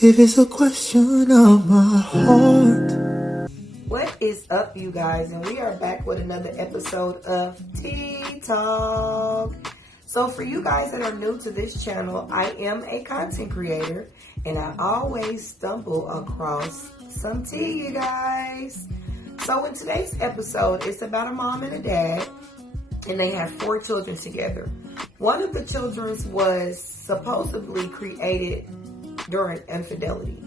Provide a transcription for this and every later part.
If it's a question of my heart. What is up, you guys? And we are back with another episode of Tea Talk. So for you guys that are new to this channel, I am a content creator and I always stumble across some tea, you guys. So in today's episode, it's about a mom and a dad, and they have 4 children together. One of the children was supposedly created during infidelity.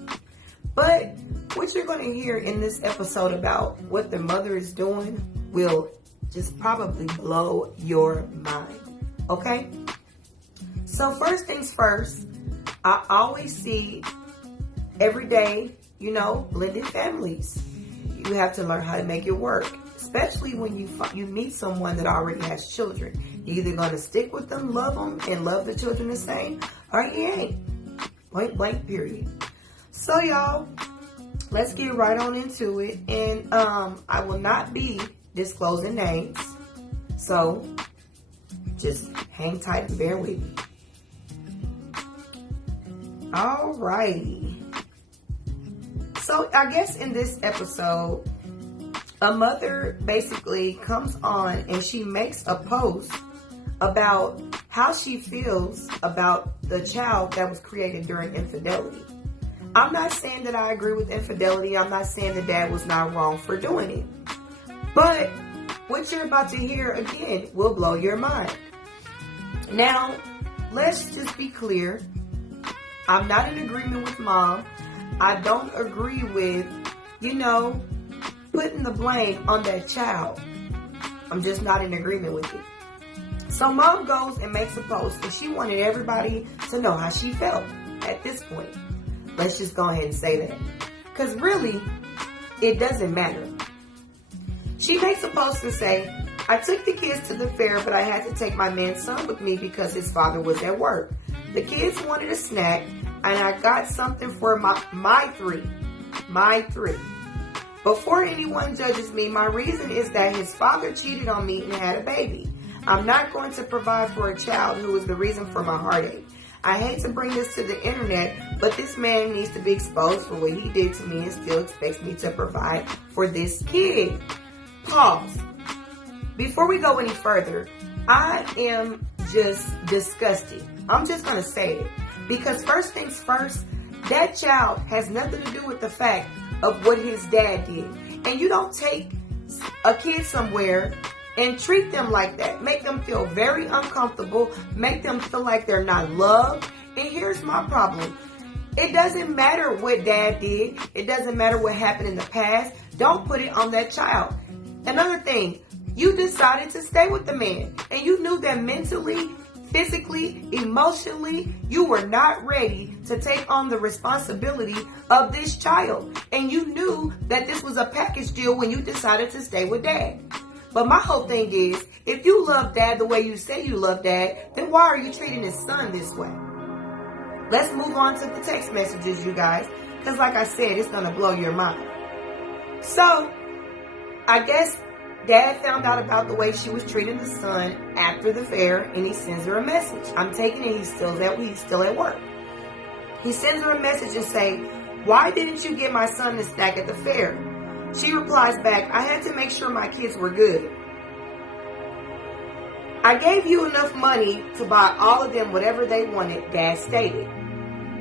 But what you're going to hear in this episode about what the mother is doing will just probably blow your mind. Okay? So first things first, I always see every day, blended families. You have to learn how to make it work, especially when you meet someone that already has children. You're either going to stick with them, love them, and love the children the same, or you ain't. Point blank, period. So, y'all, let's get right on into it. And I will not be disclosing names. So, just hang tight and bear with me. Alrighty. So, I guess in this episode, a mother basically comes on and she makes a post about how she feels about the child that was created during infidelity. I'm not saying that I agree with infidelity. I'm not saying the dad was not wrong for doing it. But what you're about to hear again will blow your mind. Now, let's just be clear. I'm not in agreement with mom. I don't agree with, putting the blame on that child. I'm just not in agreement with it. So mom goes and makes a post, and she wanted everybody to know how she felt at this point. Let's just go ahead and say that. Because really, it doesn't matter. She makes a post and say, I took the kids to the fair, but I had to take my man's son with me because his father was at work. The kids wanted a snack, and I got something for my three. My three. Before anyone judges me, my reason is that his father cheated on me and had a baby. I'm not going to provide for a child who is the reason for my heartache. I hate to bring this to the internet, but this man needs to be exposed for what he did to me and still expects me to provide for this kid. Pause. Before we go any further, I am just disgusted. I'm just going to say it. Because first things first, that child has nothing to do with the fact of what his dad did. And you don't take a kid somewhere and treat them like that. Make them feel very uncomfortable. Make them feel like they're not loved. And here's my problem. It doesn't matter what dad did. It doesn't matter what happened in the past. Don't put it on that child. Another thing, you decided to stay with the man. And you knew that mentally, physically, emotionally, you were not ready to take on the responsibility of this child. And you knew that this was a package deal when you decided to stay with dad. But my whole thing is, if you love dad the way you say you love dad, then why are you treating his son this way? Let's move on to the text messages, you guys. Because like I said, it's going to blow your mind. So, I guess dad found out about the way she was treating the son after the fair, and he sends her a message. I'm taking it he's still at work. He sends her a message and say, why didn't you get my son a snack at the fair? She replies back, I had to make sure my kids were good. I gave you enough money to buy all of them whatever they wanted, dad stated.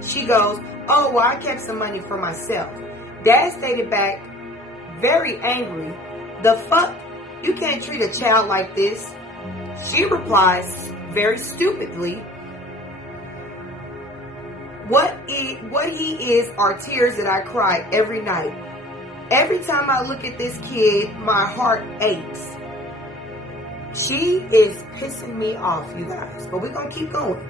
She goes, oh, well, I kept some money for myself. Dad stated back, very angry, the fuck? You can't treat a child like this. She replies very stupidly, what he is are tears that I cry every night. Every time I look at this kid, my heart aches. She is pissing me off, you guys. But we're going to keep going.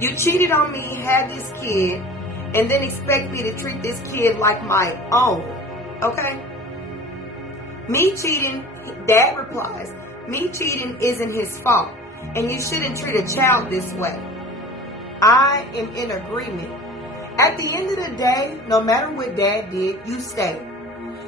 You cheated on me, had this kid, and then expect me to treat this kid like my own. Okay? Me cheating, dad replies, me cheating isn't his fault. And you shouldn't treat a child this way. I am in agreement. At the end of the day, no matter what dad did, you stay.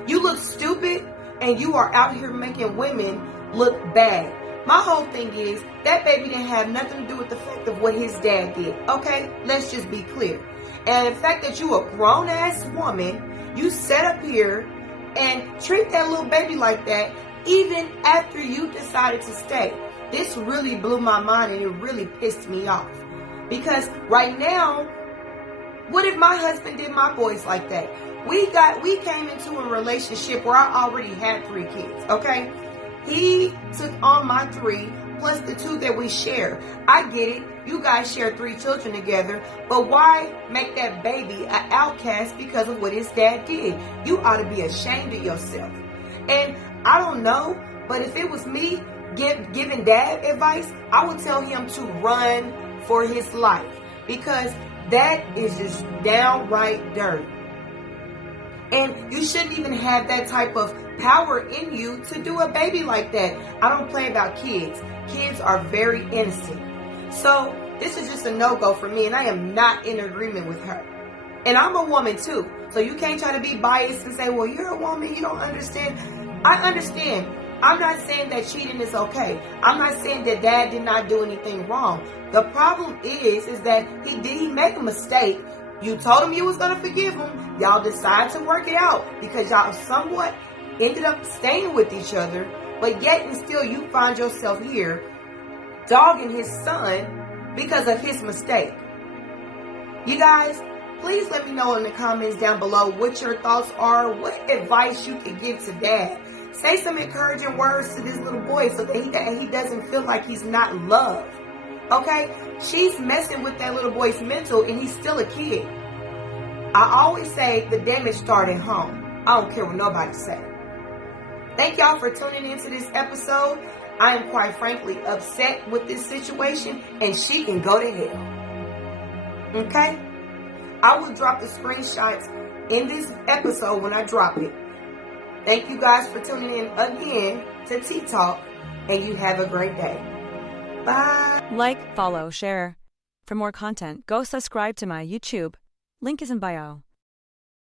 You look stupid and you are out here making women look bad. My whole thing is that baby didn't have nothing to do with the fact of what his dad did. Okay? Let's just be clear. And the fact that you a grown-ass woman, you sat up here and treat that little baby like that, even after you decided to stay. This really blew my mind and it really pissed me off. Because right now, what if my husband did my boys like that? We came into a relationship where I already had 3 kids, okay? He took on my 3 plus the 2 that we share. I get it. You guys share 3 children together, but why make that baby an outcast because of what his dad did? You ought to be ashamed of yourself. And I don't know, but if it was me giving dad advice, I would tell him to run for his life, because that is just downright dirt. And you shouldn't even have that type of power in you to do a baby like that. I don't play about kids. Kids are very innocent. So this is just a no-go for me, and I am not in agreement with her. And I'm a woman too. So you can't try to be biased and say, well, you're a woman, you don't understand. I understand. I'm not saying that cheating is okay. I'm not saying that dad did not do anything wrong. The problem is that he made a mistake. You told him you was going to forgive him. Y'all decided to work it out because y'all somewhat ended up staying with each other. But yet and still you find yourself here dogging his son because of his mistake. You guys, please let me know in the comments down below what your thoughts are. What advice you could give to dad. Say some encouraging words to this little boy so that he doesn't feel like he's not loved. Okay? She's messing with that little boy's mental and he's still a kid. I always say the damage started at home. I don't care what nobody say. Thank y'all for tuning into this episode. I am quite frankly upset with this situation and she can go to hell. Okay? I will drop the screenshots in this episode when I drop it. Thank you guys for tuning in again to Tea Talk, and you have a great day. Bye. Like, follow, share. For more content, go subscribe to my YouTube. Link is in bio.